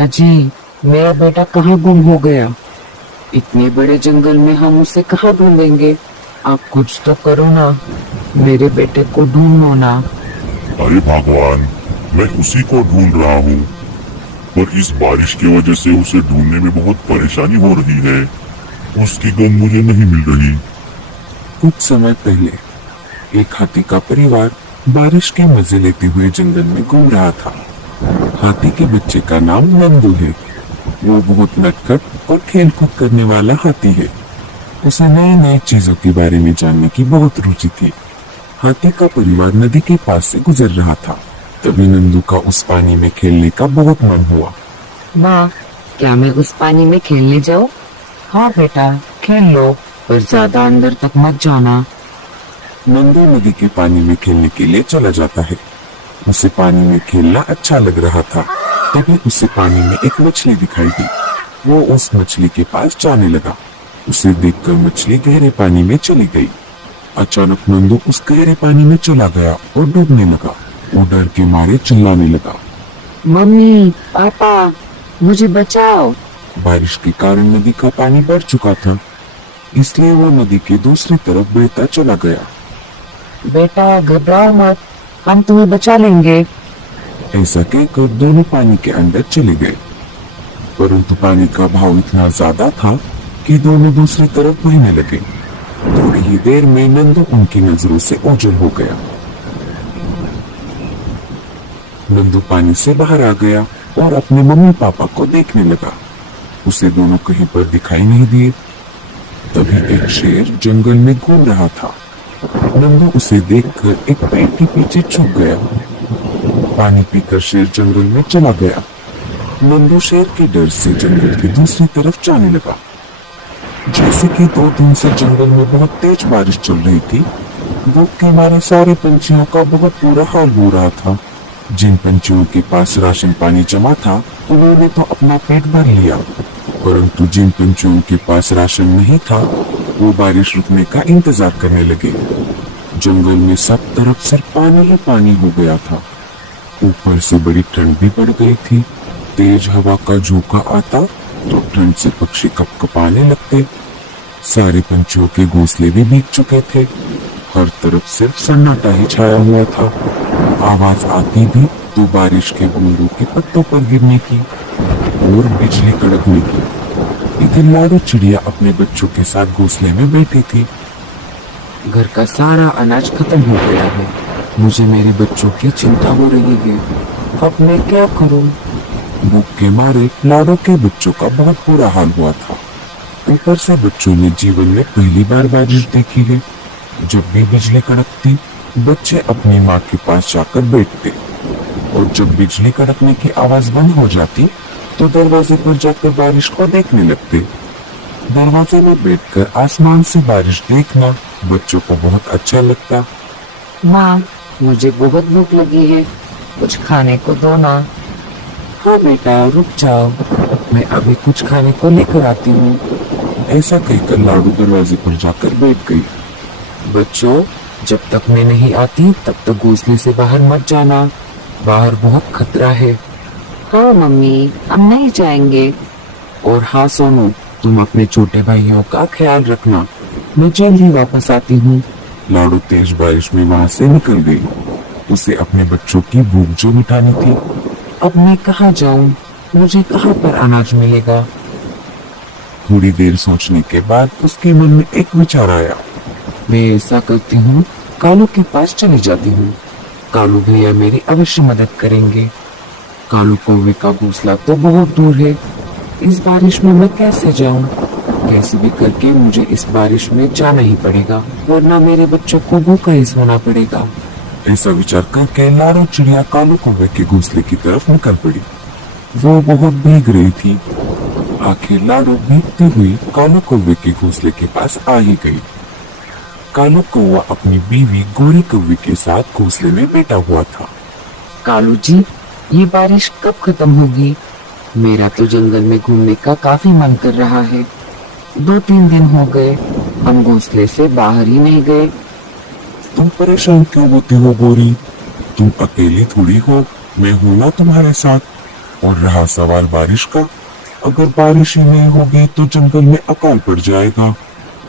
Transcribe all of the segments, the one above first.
अजी, मेरा बेटा कहाँ गुम हो गया? इतने बड़े जंगल में हम उसे कहाँ ढूंढेंगे? आप कुछ तो करो ना, मेरे बेटे को ढूंढो ना। अरे भगवान, मैं उसी को ढूंढ रहा हूँ, पर इस बारिश की वजह से उसे ढूंढने में बहुत परेशानी हो रही है। उसकी गम मुझे नहीं मिल रही। कुछ समय पहले एक हाथी का परिवार बारिश के मजे लेते हुए जंगल में घूम रहा था। हाथी के बच्चे का नाम नंदू है। वो बहुत नटखट और खेल कूद करने वाला हाथी है। उसे नई नई चीजों के बारे में जानने की बहुत रुचि थी। हाथी का परिवार नदी के पास से गुजर रहा था। तभी नंदू का उस पानी में खेलने का बहुत मन हुआ। माँ, क्या मैं उस पानी में खेलने जाऊँ? हाँ बेटा, खेल लो, पर ज्यादा अंदर तक मत जाना। नंदू नदी के पानी में खेलने के लिए चला जाता है। उसे पानी में खेलना अच्छा लग रहा था। तभी उसे पानी में एक मछली दिखाई दी। वो उस मछली के पास जाने लगा। उसे देखकर मछली गहरे पानी में चली गई। अचानक नंदू उस गहरे पानी में चला गया और डूबने लगा। वो डर के मारे चिल्लाने लगा। मम्मी, पापा, मुझे बचाओ। बारिश के कारण नदी का पानी बढ़ चुका था, इसलिए वो नदी के दूसरी तरफ बहता चला गया। बेटा घबराओ मत, हम तुम्हें बचा लेंगे। ऐसा कहकर दोनों पानी के अंदर चले गए, परंतु पानी का भाव इतना ज्यादा था कि दोनों दूसरी तरफ बहने लगे। थोड़ी ही देर में नंदू उनकी नजरों से ओझल हो गया। नंदू पानी से बाहर आ गया और अपने मम्मी पापा को देखने लगा। उसे दोनों कहीं पर दिखाई नहीं दिए। तभी एक शेर जंगल में घूम रहा था। नंदू उसे देखकर एक पेड़ के पीछे छुप गया। पानी पीकर शेर जंगल में चला गया। नंदू शेर के डर से जंगल की दूसरी तरफ जाने लगा। जैसे कि 2 दिन से जंगल में बहुत तेज बारिश चल रही थी, भूख के मारे सारे पंछियों का बहुत बुरा हाल हो रहा था। जिन पंछियों के पास राशन पानी जमा था, उन्होंने तो अपना पेट भर लिया, परंतु जिन पंछियों के पास राशन नहीं था, वो बारिश रुकने का इंतजार करने लगे। जंगल में सब तरफ सिर्फ पानी ही पानी हो गया था। ऊपर से बड़ी ठंड भी बढ़ गई थी। तेज हवा का झोंका आता तो ठंड से पक्षी कपकपाने लगते। सारे पंछियों के घोंसले भी भीग चुके थे। हर तरफ सिर्फ सन्नाटा ही छाया हुआ था। आवाज आती भी तो बारिश के बूंदों के पत्तों पर गिरने की और बिजली कड़कने की। इधर लाडो चिड़िया अपने बच्चों के साथ घोंसले में बैठी थी। घर का सारा अनाज खत्म हो गया है। मुझे मेरे बच्चों की चिंता हो रही है। अब मैं क्या करूं? भूख के मारे लाडो के बच्चों का बहुत बुरा हाल हुआ था। ऊपर से बच्चों ने जीवन में पहली बार बारिश देखी है। जब भी बिजली कड़कती, बच्चे अपनी माँ के पास जाकर बैठते, और जब बिजली कड़कने की आवाज बंद हो जाती तो दरवाजे पर जाकर बारिश को देखने लगते। दरवाजे में बैठकर आसमान से बारिश देखना बच्चों को बहुत अच्छा लगता। माँ, मुझे बहुत भूख लगी है, कुछ खाने को दो ना। हाँ बेटा, रुक जाओ, मैं अभी कुछ खाने को लेकर आती हूँ। ऐसा कहकर लाडू दरवाजे पर जाकर बैठ गई। बच्चों, जब तक मैं नहीं आती तब तक घोंसले से बाहर मत जाना, बाहर बहुत खतरा है। हाँ मम्मी, हम नहीं जाएंगे। और हाँ सोनू, तुम अपने छोटे भाइयों का ख्याल रखना। मैं जल्द ही वापस आती हूँ। लाडू तेज बारिश में वहाँ से निकल गई। उसे अपने बच्चों की भूख जो मिटानी थी। अब मैं कहाँ जाऊँ? मुझे कहाँ पर अनाज मिलेगा? थोड़ी देर सोचने के बाद उसके मन में एक विचार आया। मैं ऐसा करती हूँ, कालू के पास चली जाती हूँ। कालू भैया मेरी अवश्य मदद करेंगे। कालू कौवे का घोंसला तो बहुत दूर है। इस बारिश में मैं कैसे जाऊँ? कैसे भी करके मुझे इस बारिश में जाना ही पड़ेगा, वरना मेरे बच्चों को भूखा ही सोना पड़ेगा। ऐसा विचार करके लाडो चिड़िया कालू कौवे के घोंसले की तरफ निकल पड़ी। वो बहुत भीग रही थी। आखिर लाडो भीगती हुई कालू कौवे के घोंसले के पास आ ही गई। कालू कौवा अपनी बीवी गोरी कौवे के साथ घोंसले में बैठा हुआ था। कालू जी, ये बारिश कब खत्म होगी? मेरा तो जंगल में घूमने का काफी मन कर रहा है। 2-3 दिन हो गए, हम घोंसले से बाहर ही नहीं गए। तुम परेशान क्यों होती हो गोरी? तुम अकेली थोड़ी हो, मैं हूं ना तुम्हारे साथ। और रहा सवाल बारिश का, अगर बारिश ही नहीं होगी तो जंगल में अकाल पड़ जाएगा।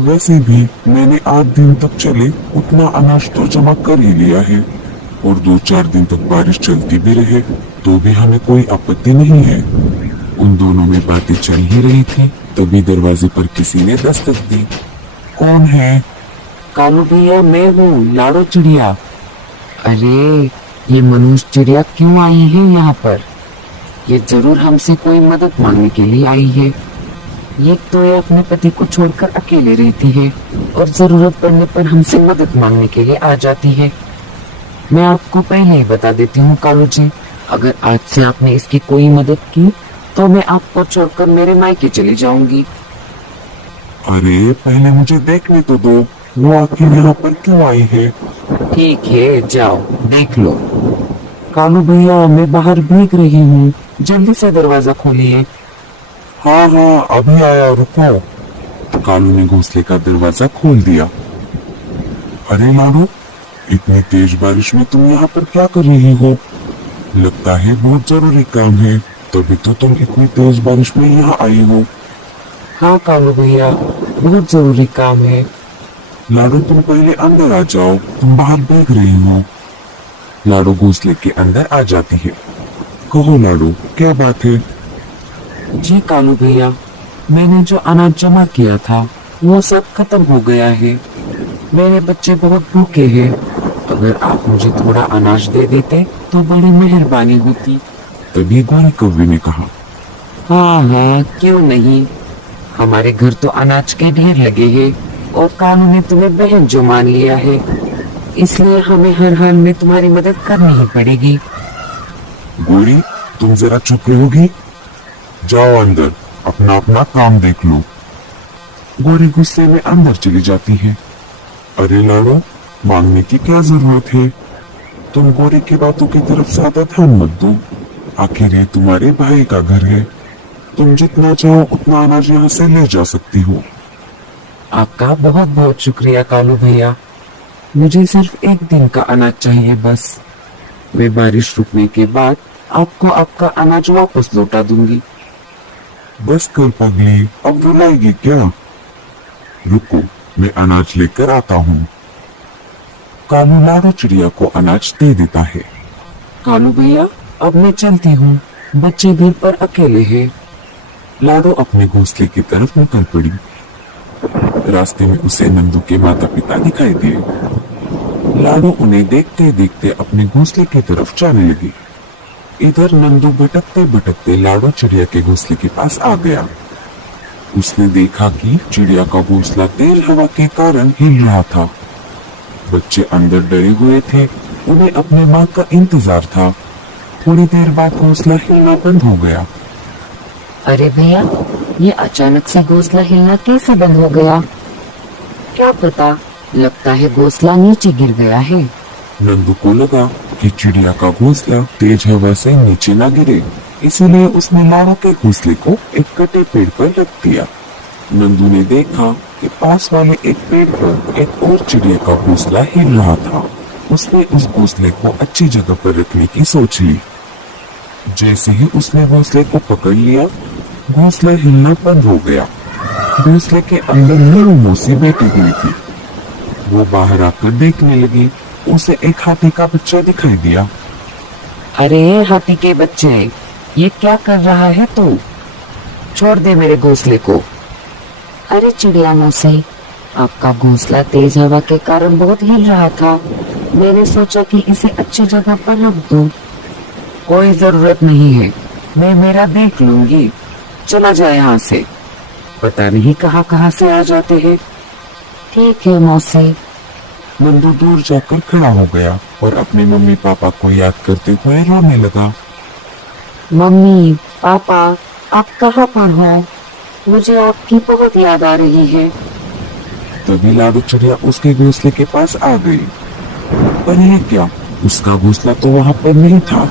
वैसे भी मैंने 8 दिन तक चले उतना अनाज तो जमा कर ही लिया है, और 2-4 दिन तक बारिश चलती भी रहे तो भी हमें कोई आपत्ति नहीं है। उन दोनों में बातें चल ही रही थी, तभी दरवाजे पर किसी ने दस्तक दी। कौन है? कालू भैया, मैं हूँ, लाड़ो चिड़िया। अरे, ये मनुष्य चिड़िया क्यों आई है यहाँ पर? ये जरूर हमसे कोई मदद मांगने के लिए आई है। ये तो ये अपने पति को छोड़कर अकेले रहती है और जरूरत पड़ने पर हमसे मदद मांगने के लिए आ जाती है। मैं आपको पहले ही बता देती हूँ कालू जी, अगर आज से आपने इसकी कोई मदद की तो मैं आपको छोड़कर मेरे मायके चली जाऊंगी। अरे पहले मुझे देखने तो दो, वो आखिर यहाँ पर क्यों आई है? ठीक है, जाओ देख लो। कालू भैया, मैं बाहर भीग रही हूँ, जल्दी से दरवाजा खोलिए। हाँ हाँ अभी आया, रुको। कालू ने घोंसले का दरवाजा खोल दिया। अरे लाडू, इतनी तेज बारिश में तुम यहाँ पर क्या कर रही हो? लगता है बहुत जरूरी काम है, तभी तो तुम इतनी तेज बारिश में यहाँ आई हो। हाँ कालू भैया, बहुत जरूरी काम है। लाडू तुम पहले अंदर आ जाओ, तुम बाहर भीग रही हो। लाडू घोंसले के अंदर आ जाती है। कहो लाडू, क्या बात है? जी कालू भैया, मैंने जो अनाज जमा किया था वो सब खत्म हो गया है। मेरे बच्चे बहुत भूखे हैं, अगर आप मुझे थोड़ा अनाज दे देते तो बड़ी मेहरबानी होती। तभी गोरी कौवे ने कहा, हाँ हाँ, क्यों नहीं। हमारे घर तो अनाज के ढेर लगे हैं और कालू ने तुम्हें बहन जो मान लिया है, इसलिए हमें हर हाल में तुम्हारी मदद करनी ही पड़ेगी। गोरी, तुम जरा चुप रहोगी? जाओ अंदर, अपना अपना काम देख लो। गोरी गुस्से में अंदर चली जाती है। अरे लाडो, मांगने की क्या जरूरत है? तुम गोरी की बातों की तरफ ज्यादा ध्यान मत दो, आखिर ये तुम्हारे भाई का घर है। तुम जितना चाहो उतना अनाज यहाँ से ले जा सकती हो। आपका बहुत बहुत शुक्रिया कालू भैया, मुझे सिर्फ एक दिन का अनाज चाहिए बस। मैं बारिश रुकने के बाद आपको आपका अनाज वापस लौटा दूंगी। बस कर पगली, अब रुलाएगी क्या? रुको, मैं अनाज लेकर आता हूँ। कालू लाडो चिड़िया को अनाज दे देता है। कालू भैया, अब मैं चलती हूँ, बच्चे घर पर अकेले हैं। लाडो अपने घोंसले की तरफ निकल पड़ी। रास्ते में उसे नंदू के माता पिता दिखाई दिए। लाडो उन्हें देखते देखते अपने घोंसले की तरफ जाने लगी। इधर नंदू भटकते भटकते लाडो चिड़िया के घोंसले के पास आ गया। उसने देखा कि चिड़िया का घोंसला तेज हवा के कारण हिल रहा था। बच्चे अंदर डरे हुए थे, उन्हें अपने माँ का इंतजार था। थोड़ी देर बाद घोंसला हिलना बंद हो गया। अरे भैया, ये अचानक से घोंसला हिलना कैसे बंद हो गया? क्या पता, लगता है घोंसला नीचे गिर गया है। नंदू को लगा कि चिड़िया का घोंसला तेज हवा से नीचे न गिरे, इसीलिए उसने लाडो के घोंसले को एक कटे पेड़ पर रख दिया। नंदू ने देखा कि पास वाले एक पेड़ पर एक और चिड़िया का घोंसला हिल रहा था। उसने उस घोंसले को अच्छी जगह पर रखने की सोच ली। जैसे ही उसने घोंसले को पकड़ लिया, घोंसला हिलना बंद हो गया। घोंसले के अंदर मीनू मौसी बैठी हुई थी। वो बाहर आकर देखने लगी। उसे एक हाथी का बच्चा दिखाई दिया। अरे हाथी के बच्चे, ये क्या कर रहा है तू? छोड़ दे मेरे घोंसले को। अरे चिड़िया मौसी, आपका घोंसला तेज हवा के कारण बहुत हिल रहा था, मैंने सोचा कि इसे अच्छी जगह पर रख दूं। कोई जरूरत नहीं है, मैं मेरा देख लूंगी, चला जाए यहाँ से। पता नहीं कहाँ कहाँ से आ जाते हैं। ठीक है मौसी। नंदू दूर जाकर खड़ा हो गया और अपने मम्मी पापा को याद करते हुए रोने लगा। मम्मी पापा, आप कहाँ पर हो? मुझे आपकी बहुत याद आ रही है। तभी लाडो चिड़िया उसके घोंसले के पास आ गई। पर ये क्या, उसका घोंसला तो वहाँ पर नहीं था।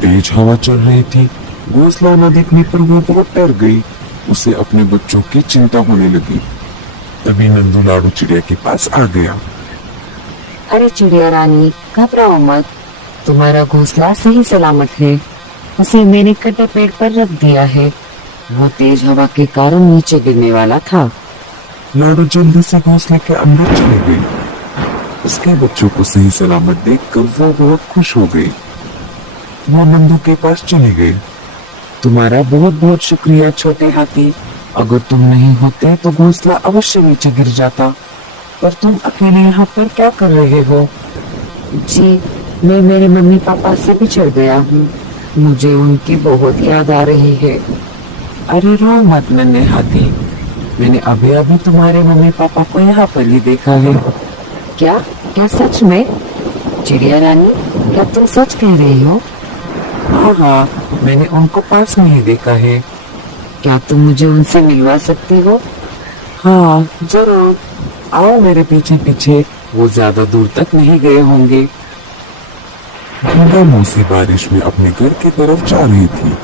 तेज हवा चल रही थी। घोंसला न देखने पर वो बहुत डर गई। उसे अपने बच्चों की चिंता होने लगी। तभी नंदू लाडो चिड़िया के पास आ गया। अरे चिड़िया रानी, घबराओ मत, तुम्हारा घोंसला सही सलामत है। उसे मैंने कटे पेड़ पर रख दिया है। वो तेज हवा के कारण नीचे गिरने वाला था। लाडो जल्दी से घोंसले के अंदर चले गई। उसके बच्चों को सही सलामत देखकर वो बहुत खुश हो गई। वो नंदू के पास चली गई। तुम्हारा बहुत बहुत शुक्रिया छोटे हाथी। अगर तुम नहीं होते तो घोंसला अवश्य नीचे गिर जाता। पर तुम अकेले यहाँ पर क्या कर रहे हो? जी, मैं मेरे मम्मी पापा से बिछड़ गया हूँ। मुझे उनकी बहुत याद आ रही है। अरे रो मत नन्हे हाथी, मैंने अभी अभी तुम्हारे मम्मी पापा को यहाँ पर ही देखा है। क्या क्या सच में? चिड़िया रानी, क्या तुम सच कह रही हो? हाँ हाँ, मैंने उनको पास में ही देखा है। क्या तुम मुझे उनसे मिलवा सकती हो? हाँ जरूर, आओ मेरे पीछे पीछे। वो ज्यादा दूर तक नहीं गए होंगे। गंगा मौसी बारिश में अपने घर की तरफ जा रही थी।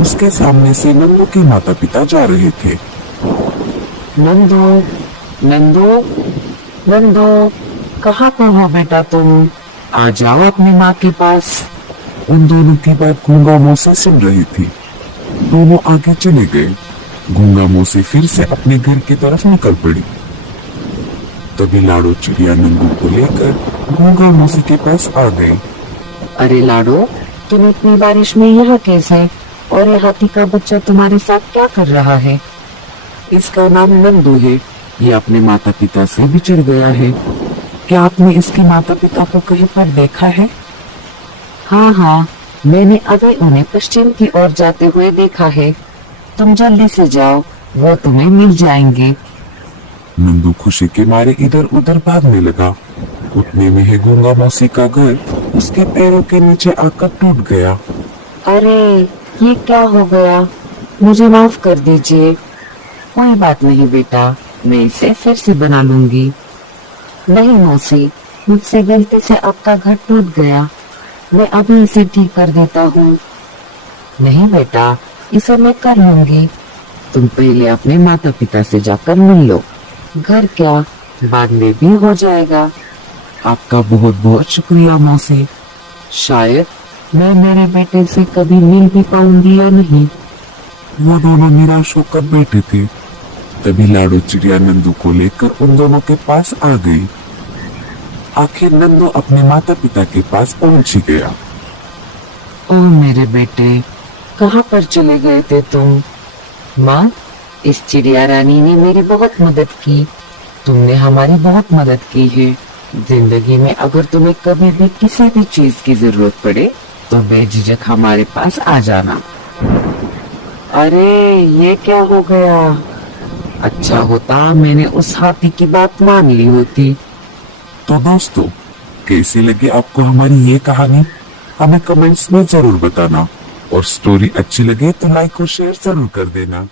उसके सामने से नंदू के माता पिता जा रहे थे। नंदू, नंदू, नंदू, कहाँ पर हो बेटा तुम? आ जाओ अपनी माँ के पास। उन दोनों की बात गंगा मौसी सुन रही थी। दोनों आगे चले गए। गंगा मौसी फिर से अपने घर की तरफ निकल पड़ी। तभी लाडो चिड़िया नंदू को लेकर गंगा मौसी के पास आ गई। अरे लाडो, तुम इतनी बारिश में यहाँ कैसे? और ये हाथी का बच्चा तुम्हारे साथ क्या कर रहा है? इसका नाम नंदू है। ये अपने माता पिता से बिछड़ गया है। क्या आपने इसके माता पिता को कहीं पर देखा है? हाँ हाँ, मैंने अभी उन्हें पश्चिम की ओर जाते हुए देखा है। तुम जल्दी से जाओ, वो तुम्हें मिल जाएंगे। नंदू खुशी के मारे इधर उधर भागने लगा। उतने में ही गंगा मौसी का घर उसके पैरों के नीचे आकर टूट गया। अरे ये क्या हो गया? मुझे माफ कर दीजिए। कोई बात नहीं बेटा, मैं इसे फिर से बना लूंगी। नहीं मौसी, मुझसे गलती से आपका घर टूट गया। मैं अभी इसे ठीक कर देता हूँ। नहीं बेटा, इसे मैं कर लूंगी। तुम पहले अपने माता पिता से जाकर मिल लो। घर क्या, बाद में भी हो जाएगा। आपका बहुत बहुत शुक्रिया मौसी। शायद मैं मेरे बेटे से कभी मिल भी पाऊंगी या नहीं। वो दोनों निराश होकर बैठे थे। तभी लाडो चिड़िया नंदू को लेकर उन दोनों के पास आ गई। आखिर नंदू अपने माता पिता के पास पहुंच ही गया। ओह मेरे बेटे, कहाँ पर चले गए थे तुम? माँ, इस चिड़िया रानी ने मेरी बहुत मदद की। तुमने हमारी बहुत मदद की है। जिंदगी में अगर तुम्हें कभी भी किसी भी चीज की जरूरत पड़े तो बेझिझक हमारे पास आ जाना। अरे ये क्या हो गया? अच्छा होता मैंने उस हाथी की बात मान ली होती। तो दोस्तों, कैसी लगी आपको हमारी ये कहानी? हमें कमेंट्स में जरूर बताना। और स्टोरी अच्छी लगे तो लाइक और शेयर जरूर कर देना।